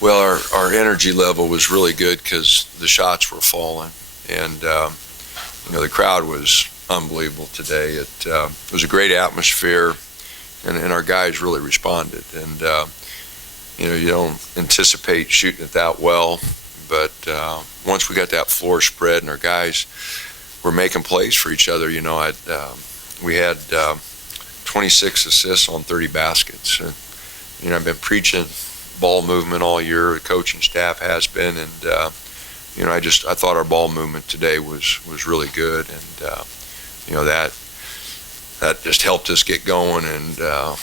Well, our energy level was really good because the shots were falling, and the crowd was unbelievable today. It was a great atmosphere, and our guys really responded. And you don't anticipate shooting it that well, but once we got that floor spread and our guys were making plays for each other, we had 26 assists on 30 baskets. And, I've been preaching ball movement all year. The coaching staff has been, and I thought our ball movement today was really good, and that just helped us get going. And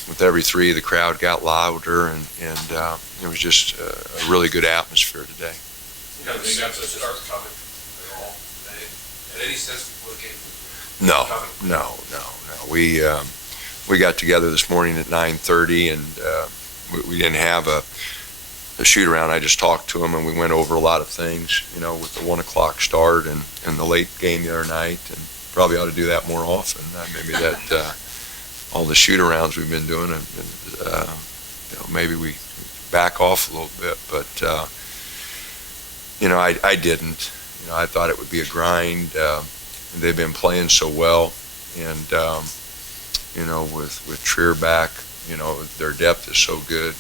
with every three, the crowd got louder, and it was just a really good atmosphere today. You have a sense of start coming at all today? Had any sense before the game? No. We got together this morning at 9:30, and we didn't have a shoot around. I just talked to him, and we went over a lot of things, with the 1 o'clock start and the late game the other night, and probably ought to do that more often. Maybe that all the shoot arounds we've been doing, maybe we back off a little bit, but I didn't. I thought it would be a grind. They've been playing so well, and with Trier back, their depth is so good,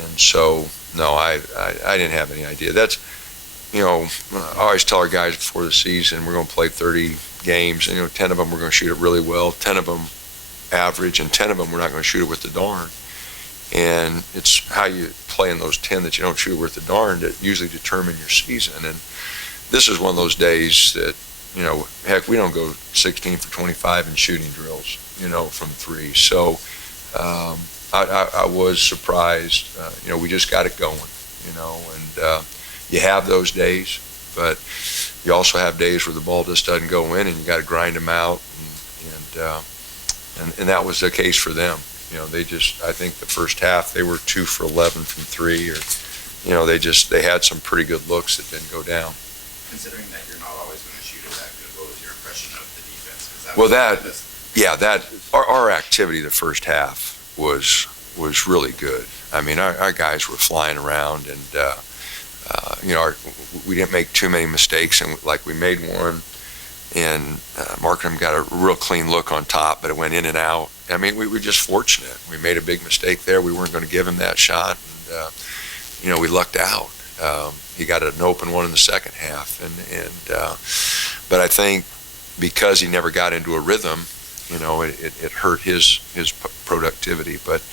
and so no, I didn't have any idea. That's I always tell our guys before the season we're going to play 30 games, and 10 of them we're going to shoot it really well, 10 of them average, and 10 of them we're not going to shoot it with the darn. And it's how you play in those 10 that you don't shoot with the darn that usually determine your season. And this is one of those days that, heck, we don't go 16 for 25 in shooting drills, from three. So I was surprised. We just got it going, and you have those days, but you also have days where the ball just doesn't go in, and you got to grind them out, and that was the case for them. I think the first half they were 2 for 11 from three, or they had some pretty good looks that didn't go down. Considering that you're not always going to shoot it that good, what was your impression of the defense? Our activity the first half was really good. I mean, our guys were flying around, and we didn't make too many mistakes, and we made one, and Markham got a real clean look on top, but it went in and out. I mean, we were just fortunate. We made a big mistake there. We weren't going to give him that shot, and we lucked out. He got an open one in the second half, but I think because he never got into a rhythm, it hurt his productivity. But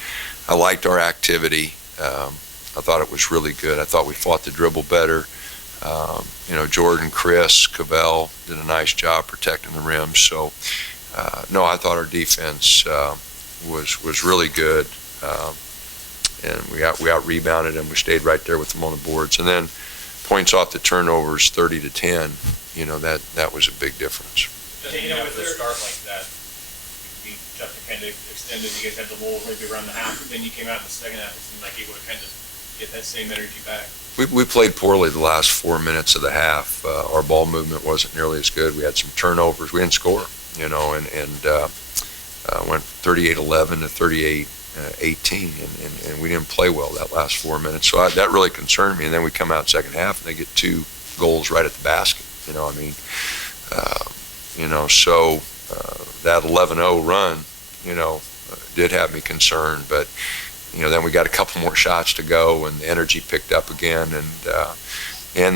I liked our activity. I thought it was really good. I thought we fought the dribble better. Jordan, Chris, Cavell did a nice job protecting the rim. So, no, I thought our defense was really good, and we out rebounded them. We stayed right there with them on the boards, and then points off the turnovers, 30-10. That was a big difference. With a start like that, Justin kind of extended. You guys had the lull maybe around the half, but then you came out in the second half. It seemed like you would kind of get that same energy back. We played poorly the last 4 minutes of the half. Our ball movement wasn't nearly as good. We had some turnovers. We didn't score, and went 38-11 to 38-18, and we didn't play well that last 4 minutes. So that really concerned me. And then we come out second half, and they get 2 goals right at the basket. So that 11-0 run, did have me concerned, but then we got a couple more shots to go, and the energy picked up again, and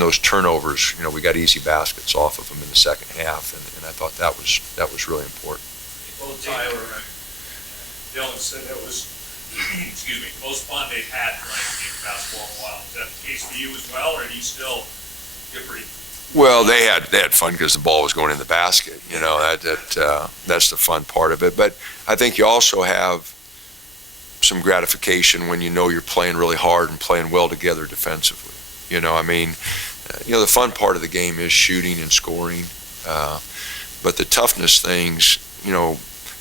those turnovers, we got easy baskets off of them in the second half, and I thought that was really important. Well, Tyler, Dylan said that was, excuse me, most fun they've had playing game basketball in a while. Is that the case for you as well, or do you still get pretty? Well, they had fun because the ball was going in the basket. That's the fun part of it. But I think you also have some gratification when you're playing really hard and playing well together defensively. The fun part of the game is shooting and scoring. But the toughness things,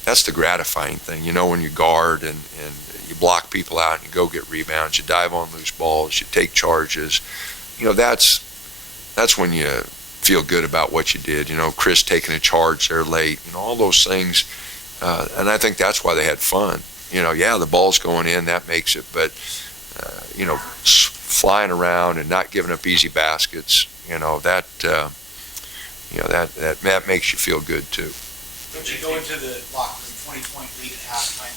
that's the gratifying thing. When you guard and you block people out and you go get rebounds, you dive on loose balls, you take charges. That's when you feel good about what you did. Chris taking a charge there late, all those things. And I think that's why they had fun. The ball's going in, that makes it. But, flying around and not giving up easy baskets, that makes you feel good too. When you go into the locker room, 20-point lead at halftime,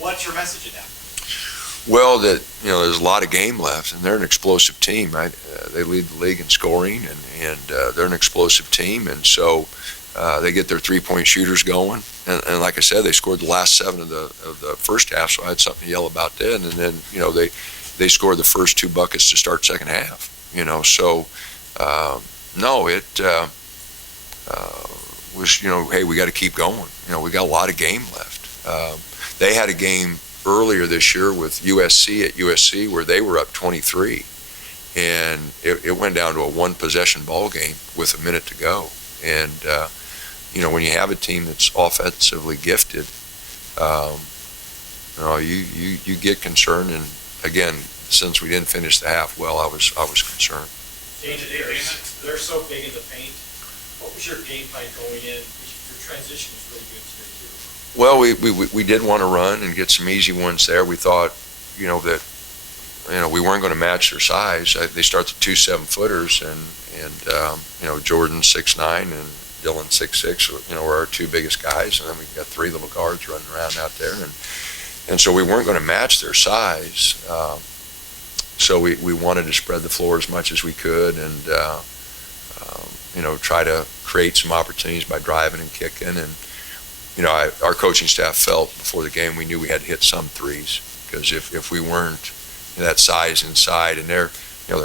what's your message at that? Well, there's a lot of game left, and they're an explosive team. They lead the league in scoring, and they're an explosive team, and so they get their three-point shooters going. And like I said, they scored the last 7 of the first half, so I had something to yell about then. And then they scored the first 2 buckets to start second half. So no, it was hey, we got to keep going. We got a lot of game left. They had a game earlier this year with USC at USC where they were up 23, and it went down to a 1-possession ball game with a minute to go. And when you have a team that's offensively gifted, you get concerned. And again, since we didn't finish the half well, I was concerned. They're so big in the paint. What was your game plan going in? Your transition was really good today too. Well, we did want to run and get some easy ones there. We thought, that we weren't going to match their size. They start the 2 7-footers, and Jordan 6'9" and Dylan 6'6", were our 2 biggest guys, and then we've got 3 little guards running around out there, and so we weren't going to match their size. So we wanted to spread the floor as much as we could, and try to create some opportunities by driving and kicking. And our coaching staff felt before the game we knew we had to hit some threes, because if we weren't that size inside, and their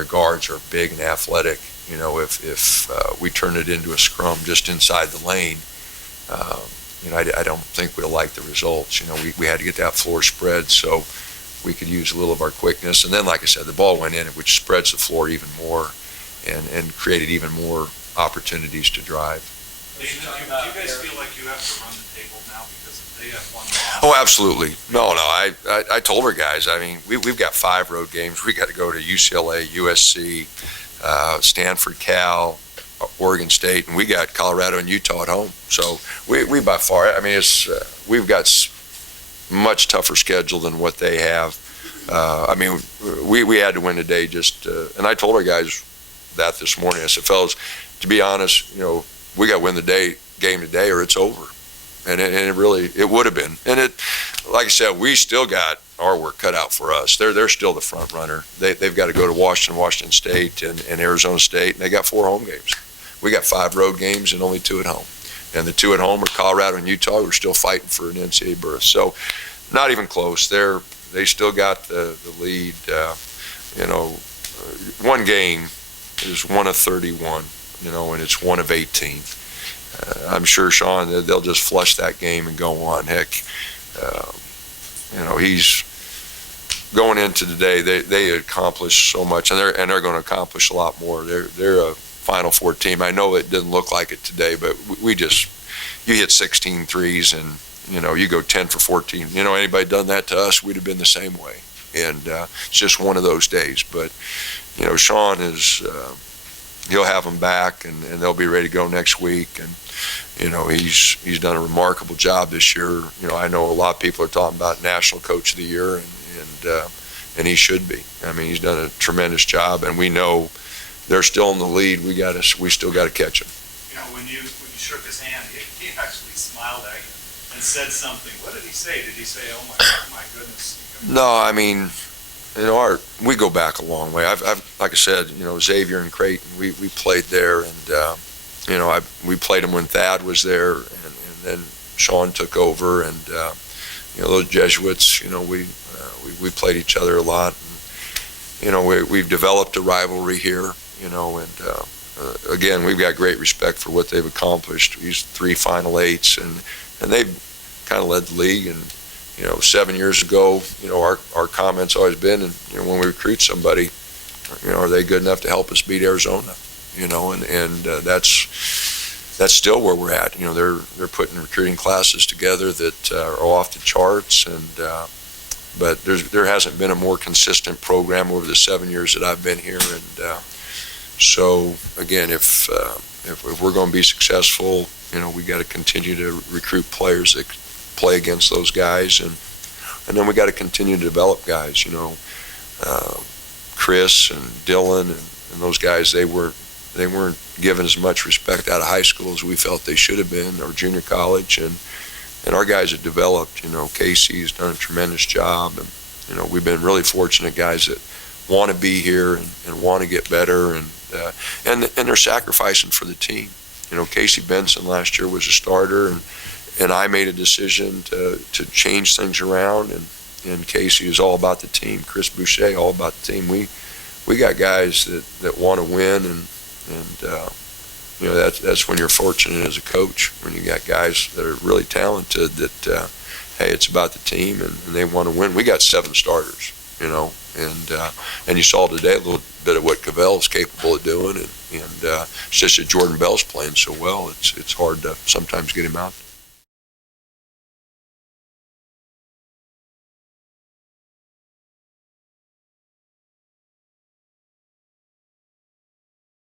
guards are big and athletic, if we turn it into a scrum just inside the lane, I don't think we'll like the results. We had to get that floor spread so we could use a little of our quickness. And then, like I said, the ball went in, which spreads the floor even more and created even more opportunities to drive. Do you guys feel like you have to run the table now because if they have one loss? Oh, absolutely. No, I told our guys, we've got 5 road games. We got to go to UCLA, USC, Stanford, Cal, Oregon State, and we got Colorado and Utah at home. So we by far, we've got much tougher schedule than what they have. We had to win today and I told our guys that this morning. I said, fellas, to be honest, we got to win the game today or it's over. And it really would have been. And like I said, we still got our work cut out for us. They're still the front runner. They've got to go to Washington State and Arizona State, and they got 4 home games. We got 5 road games and only 2 at home. And the 2 at home are Colorado and Utah. We're still fighting for an NCAA berth. So not even close. They still got the lead. One game is 1 of 31, and it's 1 of 18. I'm sure, Sean, they'll just flush that game and go on. Heck, he's going into today. They accomplished so much, and they're going to accomplish a lot more. They're a Final Four team. I know it didn't look like it today, but you hit 16 threes and you go 10 for 14. Anybody done that to us, we'd have been the same way. And it's just one of those days. But Sean he'll have them back, and they'll be ready to go next week. And he's done a remarkable job this year. I know a lot of people are talking about National Coach of the Year, and he should be. He's done a tremendous job, and we know they're still in the lead. We still got to catch them. When you shook his hand, he actually smiled at you and said something. What did he say? Did he say, "Oh my goodness"? No, we go back a long way. I've like I said, Xavier and Creighton, we played there, and we played them when Thad was there, and then Sean took over, and those Jesuits, we played each other a lot, and we've developed a rivalry here, and again, we've got great respect for what they've accomplished. These 3 Final Eights, and they've kind of led the league. And 7 years ago, our comments always been, and when we recruit somebody, are they good enough to help us beat Arizona? And that's still where we're at. They're putting recruiting classes together that are off the charts, and but there hasn't been a more consistent program over the 7 years that I've been here. And so again, if we're going to be successful, we got to continue to recruit players that play against those guys, and then we got to continue to develop guys. Chris and Dylan and those guys, they weren't given as much respect out of high school as we felt they should have been, or junior college, and our guys have developed. Casey's done a tremendous job, and we've been really fortunate guys that want to be here and want to get better, and they're sacrificing for the team. Casey Benson last year was a starter, and I made a decision to change things around, and Casey is all about the team. Chris Boucher, all about the team. We got guys that want to win, and that's when you're fortunate as a coach, when you got guys that are really talented that, hey, it's about the team, and they want to win. We got 7 starters, and you saw today a little bit of what Cavell is capable of doing, and it's just that Jordan Bell's playing so well, it's hard to sometimes get him out.